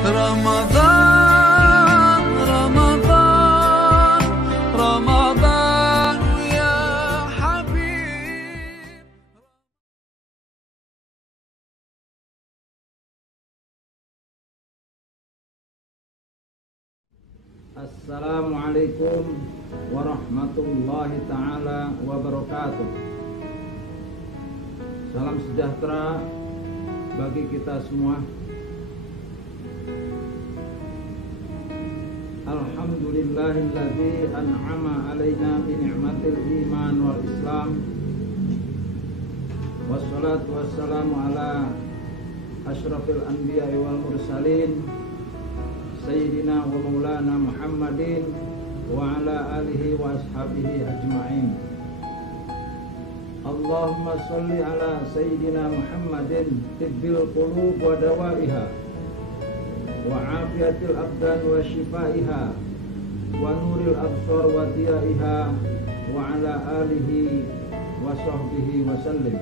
رمضان رمضان رمضان يا حبيب. Assalamualaikum warahmatullahi ta'ala wabarakatuh. Salam sejahtera bagi kita semua. Alhamdulillahilladzi an'ama alaina bi ni'matil iman wal islam. Wassalatu wassalamu ala asyrafil anbiya'i wal mursalin Sayyidina wa maulana Muhammadin wa ala alihi wa ashabihi ajma'in. Allahumma salli ala Sayyidina Muhammadin tibbil qulub wa dawaiha wa afiyatil abdan wa shifaiha wa nuril absar wa diyaiha wa ala alihi wa sahbihi wa sallim.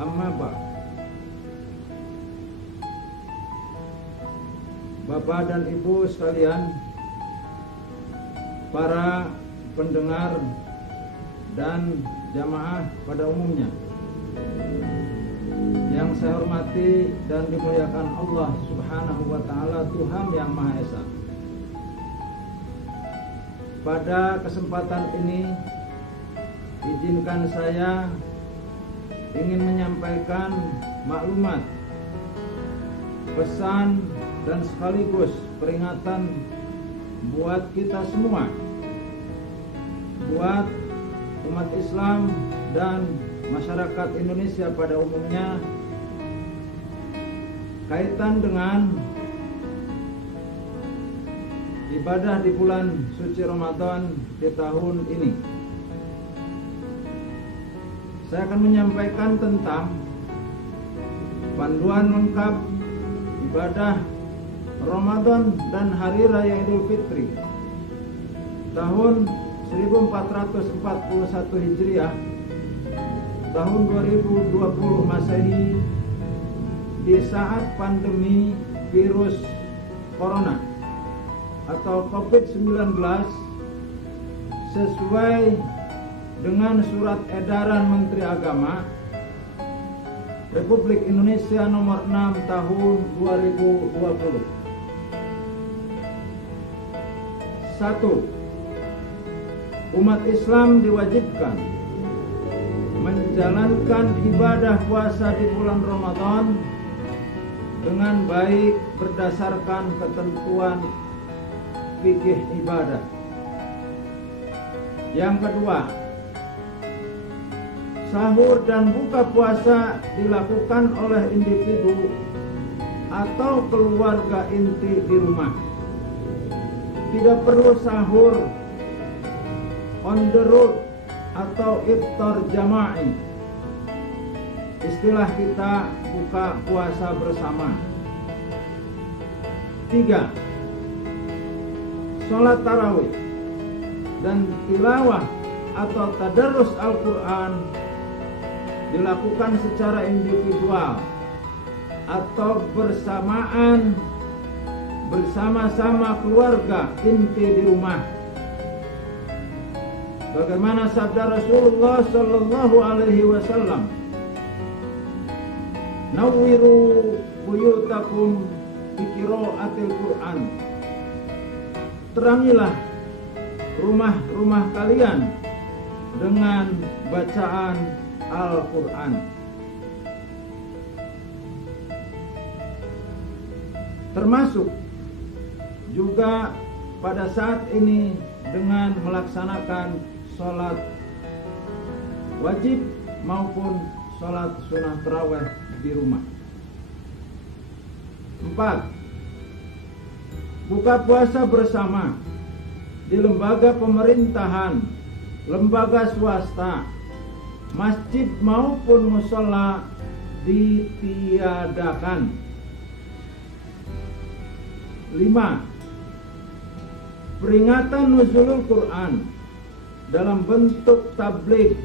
Amma ba'd. Bapak dan Ibu sekalian, para pendengar dan jamaah pada umumnya yang saya hormati dan dimuliakan Allah Subhanahu wa ta'ala, Tuhan yang Maha Esa. Pada kesempatan ini izinkan saya ingin menyampaikan maklumat, pesan dan sekaligus peringatan buat kita semua, buat umat Islam dan masyarakat Indonesia pada umumnya, kaitan dengan ibadah di bulan suci Ramadan di tahun ini. Saya akan menyampaikan tentang panduan lengkap ibadah Ramadan dan Hari Raya Idul Fitri tahun 1441 Hijriah, tahun 2020 Masehi, di saat pandemi virus Corona atau COVID-19, sesuai dengan surat edaran Menteri Agama Republik Indonesia nomor 6 tahun 2020. 1. Umat Islam diwajibkan menjalankan ibadah puasa di bulan Ramadan dengan baik berdasarkan ketentuan fikih ibadah. Yang kedua, sahur dan buka puasa dilakukan oleh individu atau keluarga inti di rumah. Tidak perlu sahur on the road atau iftar jama'i. Istilah kita buka puasa bersama. 3. Sholat tarawih dan tilawah atau tadarrus Al-Quran dilakukan secara individual atau bersamaan bersama-sama keluarga inti di rumah. Bagaimana sabda Rasulullah sallallahu alaihi wasallam, "Nawwiru buyutakum bi qiraatil Qur'an." Terangilah rumah-rumah kalian dengan bacaan Al-Quran. Termasuk juga pada saat ini dengan melaksanakan sholat wajib maupun sholat sunnah tarawih di rumah. 4. Buka puasa bersama di lembaga pemerintahan, lembaga swasta, masjid maupun mushola ditiadakan. 5. Peringatan nuzulul Quran dalam bentuk tabligh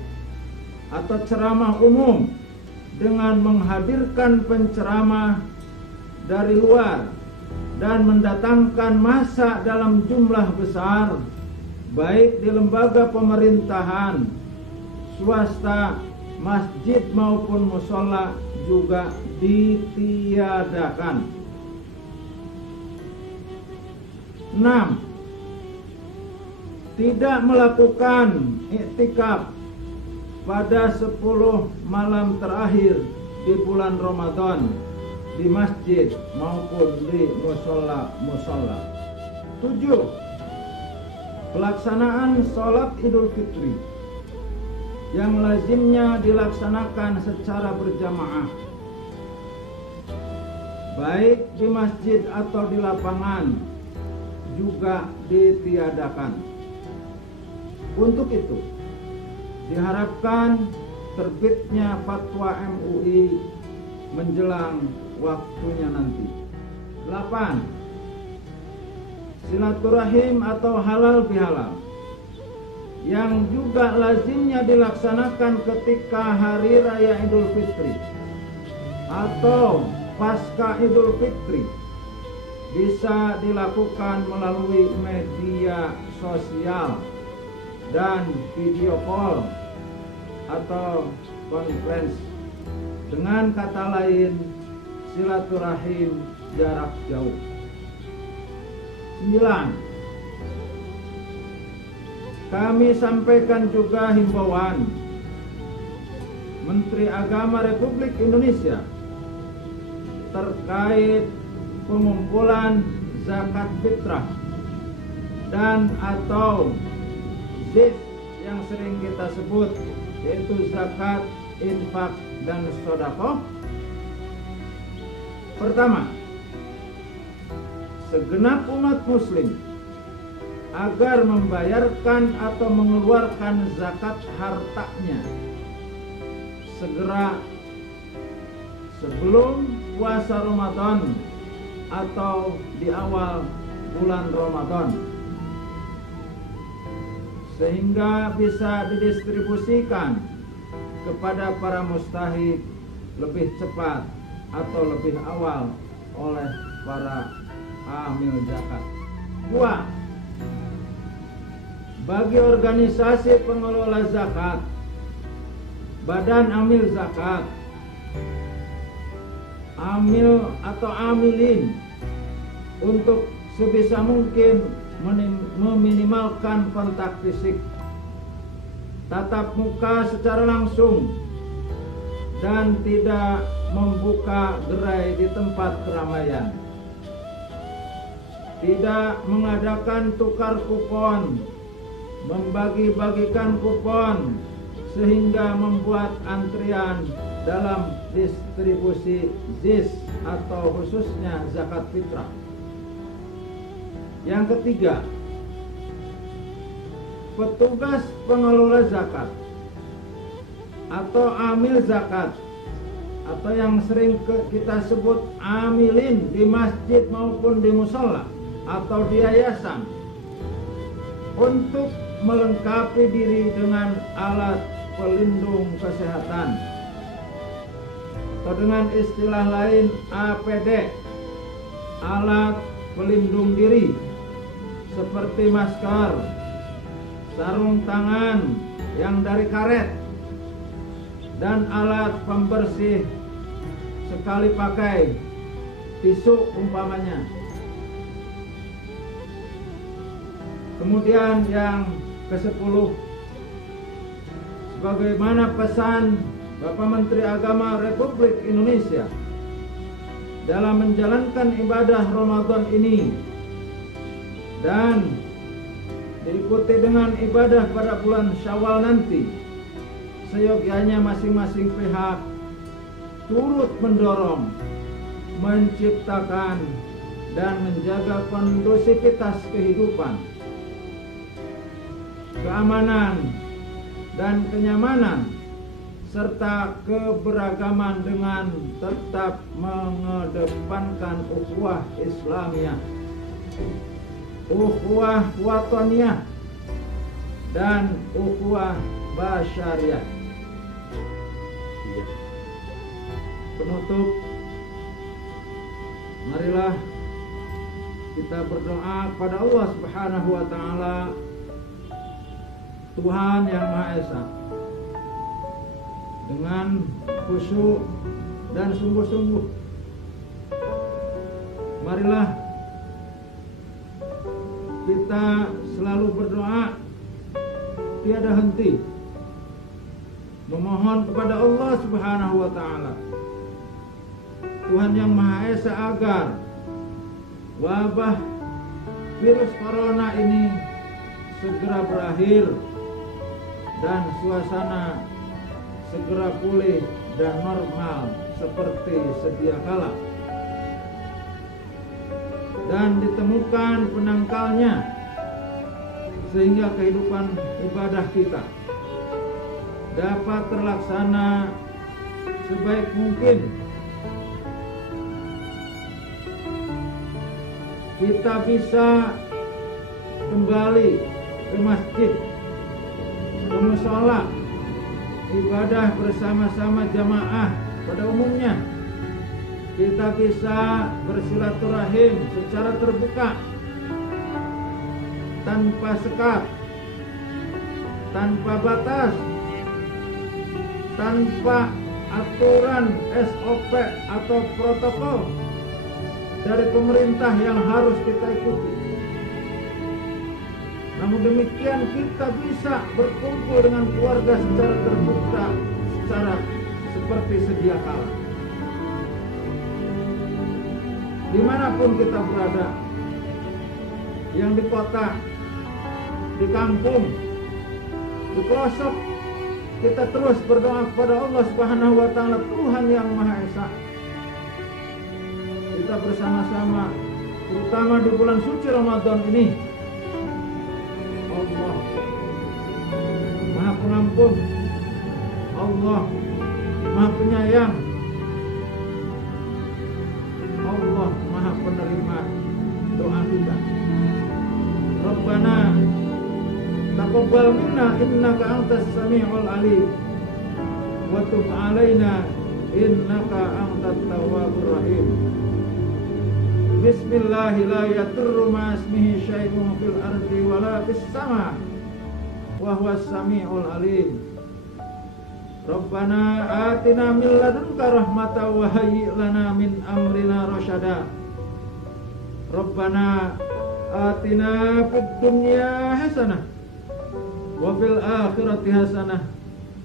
atau ceramah umum dengan menghadirkan penceramah dari luar dan mendatangkan massa dalam jumlah besar, baik di lembaga pemerintahan, swasta, masjid maupun musola juga ditiadakan. 6. Tidak melakukan iktikaf pada 10 malam terakhir di bulan Ramadan di masjid maupun di musola. 7. Pelaksanaan sholat Idul Fitri yang lazimnya dilaksanakan secara berjamaah, baik di masjid atau di lapangan, juga ditiadakan. Untuk itu diharapkan terbitnya fatwa MUI menjelang waktunya nanti. 8. Silaturahim atau halal bihalal yang juga lazimnya dilaksanakan ketika hari raya Idul Fitri atau pasca Idul Fitri bisa dilakukan melalui media sosial dan video call atau conference. Dengan kata lain, silaturahim jarak jauh. 9. Kami sampaikan juga himbauan Menteri Agama Republik Indonesia terkait pengumpulan zakat fitrah dan atau ZIS yang sering kita sebut, yaitu zakat, infak, dan sedekah. Pertama, segenap umat muslim agar membayarkan atau mengeluarkan zakat hartanya segera sebelum puasa Ramadan atau di awal bulan Ramadan, sehingga bisa didistribusikan kepada para mustahik lebih cepat atau lebih awal oleh para amil zakat. 2. Bagi organisasi pengelola zakat, badan amil zakat, amil atau amilin, untuk sebisa mungkin meminimalkan kontak fisik, tatap muka secara langsung, dan tidak membuka gerai di tempat keramaian, tidak mengadakan tukar kupon, membagi-bagikan kupon sehingga membuat antrian dalam distribusi ZIS atau khususnya zakat fitrah. Yang ketiga, petugas pengelola zakat atau amil zakat atau yang sering kita sebut amilin di masjid maupun di musola atau di yayasan, untuk melengkapi diri dengan alat pelindung kesehatan atau dengan istilah lain APD, alat pelindung diri, seperti masker, sarung tangan yang dari karet, dan alat pembersih sekali pakai, tisu umpamanya. Kemudian yang ke-10, sebagaimana pesan Bapak Menteri Agama Republik Indonesia dalam menjalankan ibadah Ramadan ini dan diikuti dengan ibadah pada bulan Syawal nanti, seyogyanya masing-masing pihak turut mendorong, menciptakan, dan menjaga kondusivitas kehidupan, keamanan, dan kenyamanan, serta keberagaman dengan tetap mengedepankan ukhuwah Islamiyah, ukhuwah wataniyah, dan ukhuwah basyariah. Penutup, Marilah kita berdoa kepada Allah Subhanahu wa taala, Tuhan yang Maha Esa, dengan khusyuk dan sungguh-sungguh. Marilah kita selalu berdoa tiada henti, memohon kepada Allah Subhanahu wa taala, Tuhan yang Maha Esa, agar wabah virus corona ini segera berakhir dan suasana segera pulih dan normal seperti sedia kala, dan ditemukan penangkalnya sehingga kehidupan ibadah kita dapat terlaksana sebaik mungkin. Kita bisa kembali ke masjid, ke mushola, ibadah bersama-sama jamaah pada umumnya. Kita bisa bersilaturahim secara terbuka, tanpa sekat, tanpa batas, tanpa aturan SOP atau protokol dari pemerintah yang harus kita ikuti. Namun demikian kita bisa berkumpul dengan keluarga secara terbuka, secara seperti sedia kala. Dimanapun kita berada, yang di kota, di kampung, di pelosok, kita terus berdoa kepada Allah Subhanahu wa taala, Tuhan yang Maha Esa. Kita bersama-sama, terutama di bulan suci Ramadan ini, Allah Maha Pengampun, Allah Maha Penyayang, Allah Maha Penerima doa kita. Rabbana taqabbal minna innaka antas sami'ul alim wa tub 'alaina innaka antat tawwabur rahim. Bismillahi la yaturru ma'asmihi syai'un fil ardi wala fis sama' wa huwas sami'ul alim. Rabbana atina min ladunka rahmatan wa hayyi' lana min amrina rasyada. Rabbana atina fid dunya hasanah wa fil akhirati hasanah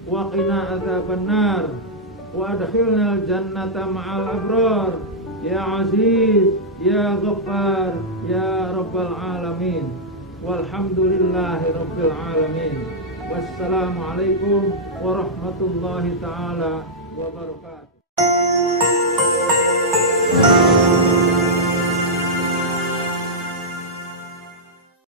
wa qina adzabannar wa adkhilnal jannata ma'al abrar ya aziz ya ghaffar ya rabbal alamin. Walhamdulillahi rabbil alamin. Wassalamualaikum warahmatullahi taala wabarakatuh.